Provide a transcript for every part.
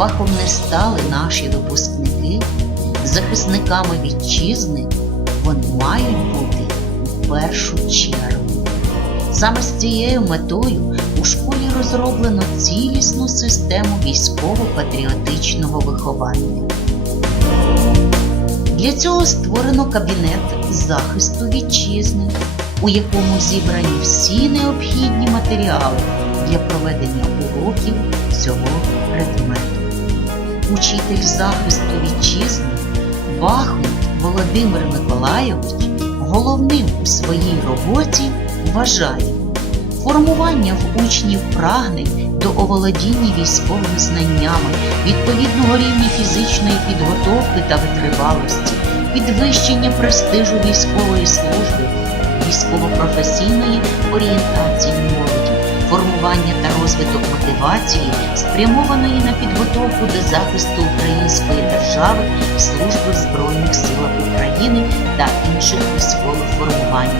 фахом не стали наші випускники, захисниками вітчизни вони мають бути в першу чергу. Саме з цією метою у школі розроблено цілісну систему військово-патріотичного виховання. Для цього створено кабінет захисту вітчизни, у якому зібрані всі необхідні матеріали для проведення уроків цього предмету. Учитель захисту вітчизни Бахмут Володимир Миколайович головним у своїй роботі вважає. Формування в учнів прагнень до оволодіння військовими знаннями, відповідного рівня фізичної підготовки та витривалості, підвищення престижу військової служби, військово-професійної орієнтації молоді, формування та розвиток мотивації, спрямованої на підготовку до захисту української держави, служби в Збройних силах України та інших військових формувань.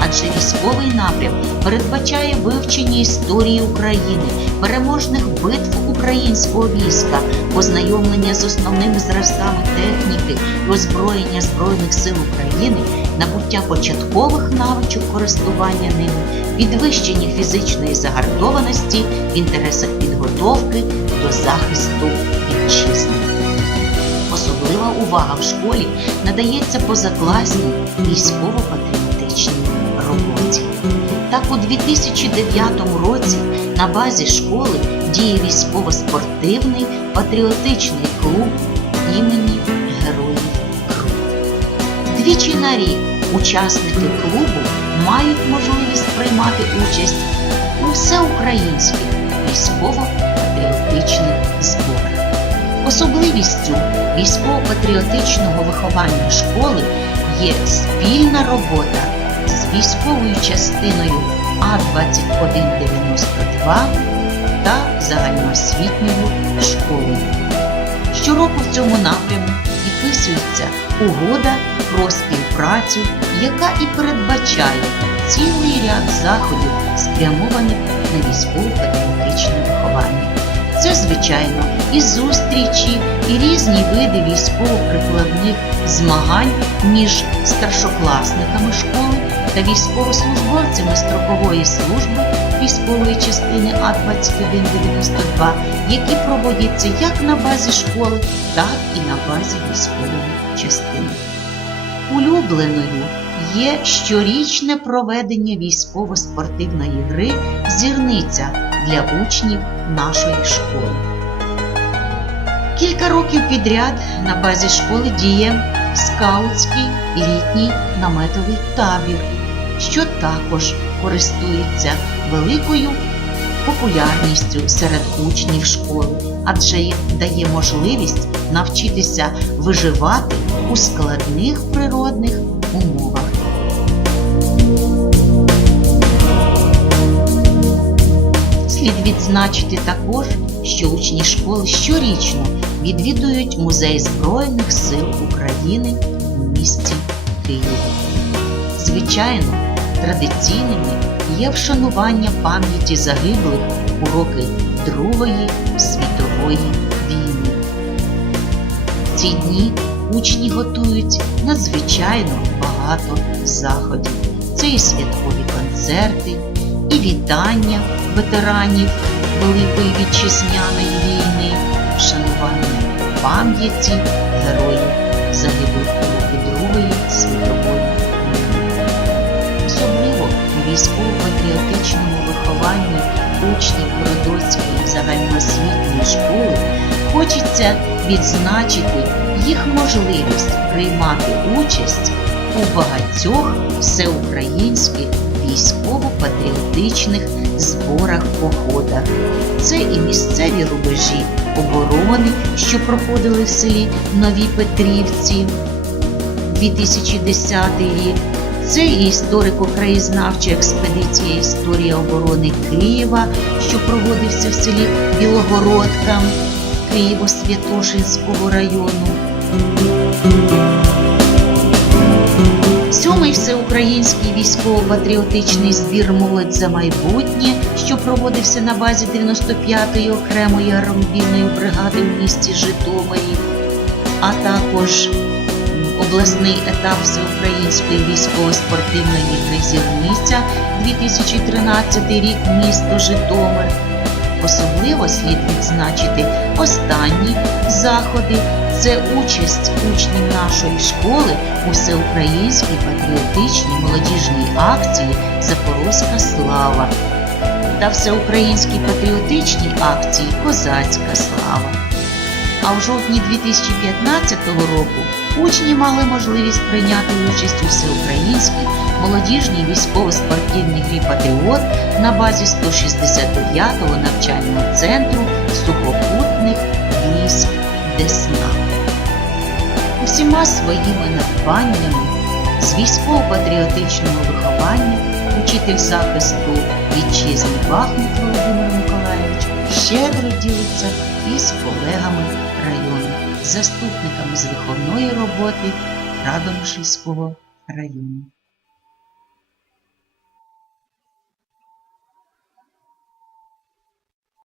Адже військовий напрям передбачає вивчення історії України, переможних битв українського війська, ознайомлення з основними зразками техніки і озброєння Збройних сил України, набуття початкових навичок користування ними, підвищення фізичної загартованості в інтересах підготовки до захисту вітчизни. Особлива увага в школі надається позакласній військово-патріотичній роботі. Так, у 2009 році на базі школи діє військово-спортивний патріотичний клуб імені. Двічі на рік учасники клубу мають можливість приймати участь у всеукраїнських військово-патріотичних зборах. Особливістю військово-патріотичного виховання школи є спільна робота з військовою частиною А2192 та загальноосвітньою школою. Щороку в цьому напряму підписується угода про співпрацю, яка і передбачає цілий ряд заходів, спрямованих на військово-патріотичне виховання. Це, звичайно, і зустрічі, і різні види військово-прикладних змагань між старшокласниками школи та військовослужбовцями строкової служби військової частини А2192, які проводяться як на базі школи, так і на базі військової частини. Улюбленою є щорічне проведення військово-спортивної гри Зірниця для учнів нашої школи. Кілька років підряд на базі школи діє скаутський літній наметовий табір, що також користується великою популярністю серед учнів школи, адже дає можливість навчитися виживати у складних природних умовах. Слід відзначити також, що учні школи щорічно відвідують Музей Збройних сил України у місті Києві. Звичайно, традиційними є вшанування пам'яті загиблих у роки Другої світової війни. В ці дні учні готують надзвичайно багато заходів. Це і святкові концерти, і вітання ветеранів Великої вітчизняної війни, вшанування пам'яті героїв загиблих у роки Другої світової військово-патріотичному вихованні учнів Городоцької загальноосвітньої школи хочеться відзначити їх можливість приймати участь у багатьох всеукраїнських військово-патріотичних зборах походах. Це і місцеві рубежі оборони, що проходили в селі Нові Петрівці 2010 рік. Це історико-краєзнавча експедиція Історія оборони Києва, що проводився в селі Білогородка Києво-Святошинського району. Сьомий всеукраїнський військово-патріотичний збір Молодь за майбутнє, що проводився на базі 95-ї окремої аеромобільної бригади в місті Житомирі, а також обласний етап всеукраїнської військово-спортивної ігри Зірниця 2013 рік місто Житомир. Особливо слід відзначити останні заходи. Це участь учнів нашої школи у всеукраїнській патріотичній молодіжній акції Запорозька слава та всеукраїнській патріотичній акції Козацька слава. А в жовтні 2015 року учні мали можливість прийняти участь у всеукраїнській молодіжній військово-спортивній грі Патріот на базі 169-го навчального центру сухопутних військ Десна. Усіма своїми надбаннями з військово-патріотичного виховання учитель захисту вітчизни Бахмут Володимир Миколаївич щедро ділиться із колегами району, заступниками з виховної роботи Радомишльського району.